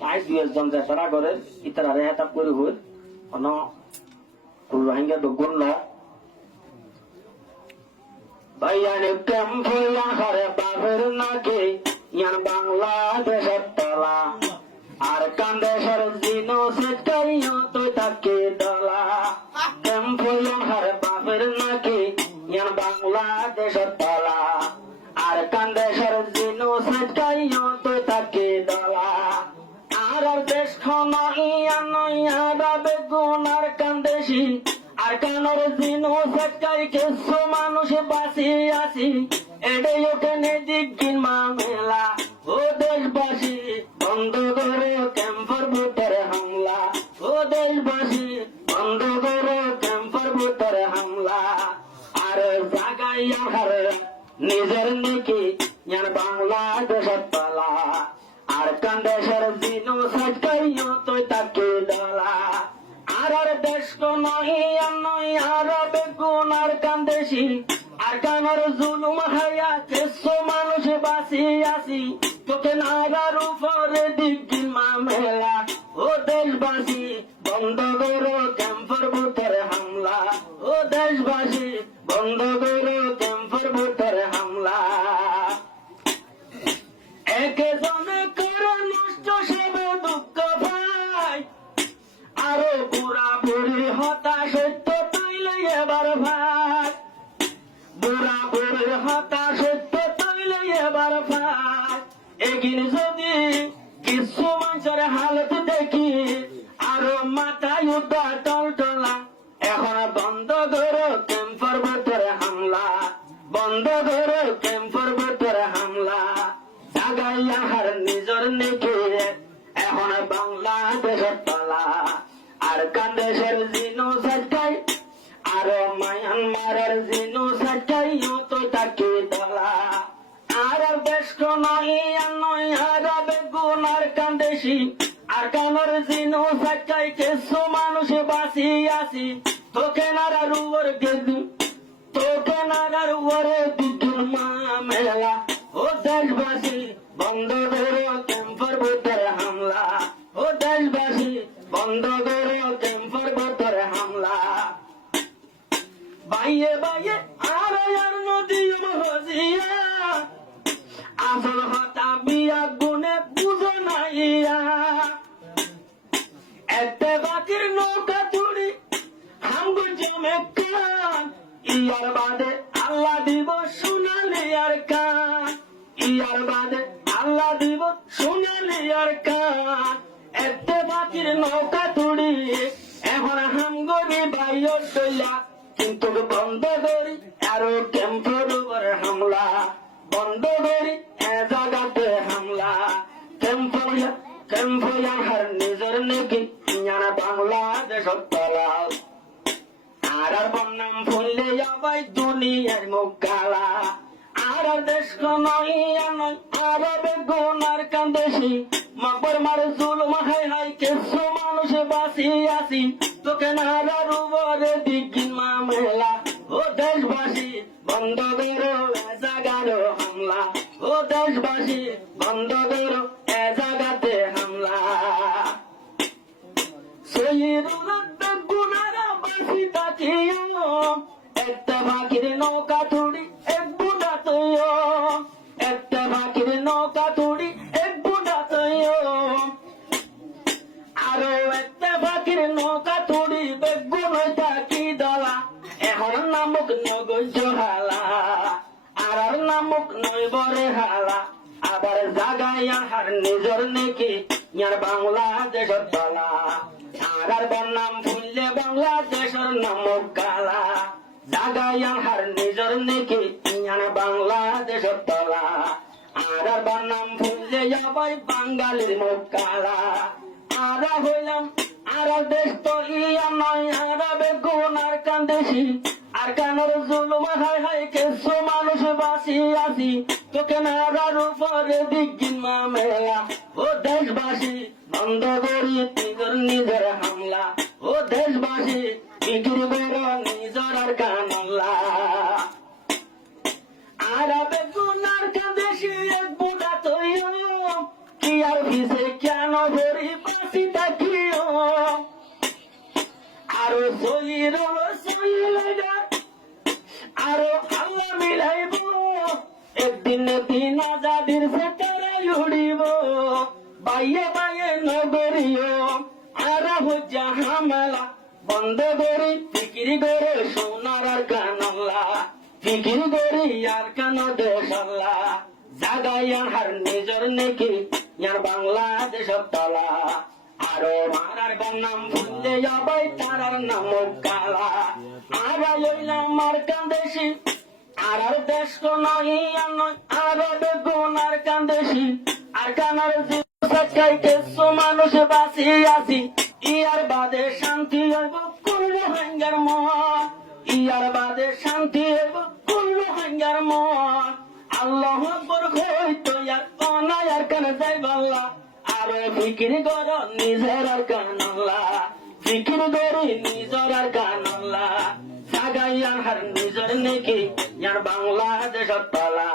আইস দুয়ের জন যে সারা করে ইতারা রে হেতাপ করে হই অন রোহিঙ্গা ডগুন না ভাইয়ানে কেম ফইয়া হারে বাপের নাকি ইয়ান বাংলাদেশের তলা আর কান্দেশের জিনো সেটাইও তুই তাকে দলা কেম ফইয়া হারে বাপের নাকি ইয়ান বাংলাদেশের তলা আর কান্দেশের জিনো সেটাইও তুই তাকে দলা আর দেশ খন ইয়ান ইয়ারা বেগুন আর কান্দেশি আর কানর জিনো সেটাই কিছু মানুষ বাঁচি আসি এটাই ওখানে দিকিন মামেলা ও দেশবাসী বন্ধ করে ক্যাম্পার ভোটার হামলা ও দেশবাসী বন্ধ করে ক্যাম্পার ভোটার হামলা আর জাগাই আমার নিজের নাকি ইয়ান বাংলাদেশের পালা আর কান্দেশের জিনো সেটাইও তুই তাকে দলা আর দেশ কোন আর বেগুন আর কান্দেশি আর কানর জুলুম হায়া কিছু মানুষ বাঁচি আসি তোকে নারার উপরে দিকিন মামেলা ও দেশবাসী বন্ধ করো ক্যাম্পার ভোটার হামলা ও দেশবাসী বন্ধ করো ক্যাম্পার ভোটার হামলা একজনে করে নষ্ট সেবে দুঃখ ভাই আরো বুড়া বুড়ি হতাশ সত্য পাইলে এবার ভাই বুড়া বুড়ির হতাশ সত্য পাইলে এবার ভাই এগিন যদি কিছু মানুষের হালত দেখি আরো মাথায় উঠা টলটলা এখন বন্ধ করো ক্যাম্পার ভোটার হামলা বন্ধ করো ক্যাম্পার ভোটার হামলা জাগাইয়া হার নিজের নেকে এখন বাংলাদেশের তলা আর কান্দেশের জিনো সাটাই আর মায়ানমারের জিনো সাটাইও তো তাকে দলা আর দেশ কোন আর বেগুন আর কান্দেশি আর কানর জিনো সাটাই কিছু মানুষ বাঁচি আসি তোকে নারার উপর গেদু তোকে নারার উপরে দুদিন মামেলা ও দেশবাসী বন্ধ করো ক্যাম্পার ভোটার হামলা ও দেশবাসী বন্ধ করো ক্যাম্পার ভোটার হামলা বাইয়ে বাইয়ে আর নদী হজিয়া আসল হতা বিয়া গুনে বুঝো নাইয়া এতে বাকির নৌকা তুড়ি হামগু জমে কান ইয়ার বাদে আল্লাহ দিব সোনালি আর কান ইয়ার বাদে আল্লাহ দিব সোনালি আর কান এতে বাকির নৌকা তুড়ি এখন হামগরি বাইয় চইলা কিন্তু বন্ধ করি আরো ক্যাম্পের উপর হামলা বন্ধ করি এ জায়গাতে হামলা ক্যাম্পয়া হার নিজের নাকি ইয়ানা বাংলাদেশ তলা আর বন্যাম ফুললে যাবাই দুনিয়ার মুখ কালা আর দেশ কোন আর বেগুন আর কান্দেশি মকবর মার জুলুম হাই হাই কিছু মানুষ বাঁচি আসি তোকে নারার উপরে দিকিন মামেলা ও দেশবাসী বন্ধ করো এ জাগারো হামলা ও দেশবাসী বন্ধ করো এ জাগাতে হামলা সৈরুল্লাহ বেগুনারা বাঁচি তাকিও একটা বাকির নৌকা তুড়ি এক বুড়া তুইও একটা বাকির নৌকা তুড়ি এক বুড়া তুইও আরো একটা বাকির নৌকা তুড়ি বেগুন তাকি দলা এখন নামুক নগজ হালা আর নামুক নইবরে হালা আবার জাগাইয়া হার নিজের নাকি ইয়ার বাংলাদেশের তলা আর বন্যাম ফুললে বাংলাদেশের নামক কালা জাগাইয়া হার নিজের নাকি ইয়ার বাংলাদেশের তলা আর বন্যাম ফুললে যাবাই বাঙালির মুখ কালা আর হইলাম আর দেশ তো ইয়া নয় আর বেগুন আর কান্দেশি আর কানর জুলুম হাই হাই কিছু মানুষ বাঁচি আসি তোকে নারার উপরে দিকিন মামেলা ও দেশবাসী বন্ধ করি নিজের হামলা ও দেশবাসী বিক্রি করো নিজের আর কানলা আর বেগুন আর কান্দেশি এক বুড়া তৈও কি আর ভিসে কেন সহিরুল সহিলেগা আরো আল্লাহ মিলাইব একদিন দিন আজাদির ভেতরে উড়িব বাইয়ে বাইয়ে নগরীয় আর হজ্জা হামেলা বন্ধ করি ফিকিরি করে সোনার আর কানল্লা ফিকিরি করি আর কান দেশাল্লা জাগাইয়ান হার নিজর নেকি ইয়ার বাংলাদেশ তলা আরো মারার নাম ভুললে যাবাই তারার নাম কালা আর লইলাম আর কান্দেশি আর দেশ কোন ইয়ার নয় আর বেগুন আর কান্দেশি আর কানার জিজ্ঞাসাই কিছু মানুষ বাঁচি আছি ইয়ার বাদে শান্তি হইব কোন হাঙ্গার মন ইয়ার বাদে শান্তি হইব কোন হাঙ্গার মন আল্লাহ আকবার হইতো ইয়ার অনায় আর কানে যাই বল্লা আর ফিকির কর নিজের আর কানল্লা ফিকির করি নিজের আর কানল্লা জাগাইয়ার হার নিজের নেকি ইয়ার বাংলাদেশ তলা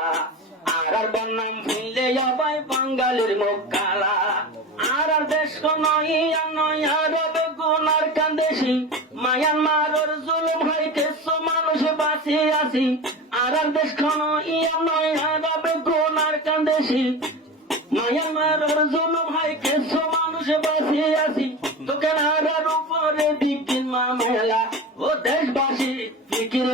আর বন্যাম ফিরলে যাবাই বাঙালির মুখ কালা আর দেশ কোন ইয়া নয় আর বেগুন আর কান্দেশি মায়ানমারের জুলুম হইতেছে মানুষ বাঁচি আছি আর দেশ কোন ইয়া নয় আর বেগুন আর কান্দেশি মায়ানমারের জুলুম হইতেছে মানুষ বাঁচি আছি তোকে আর উপরে দিকিন মামেলা ও দেশবাসী ফিকির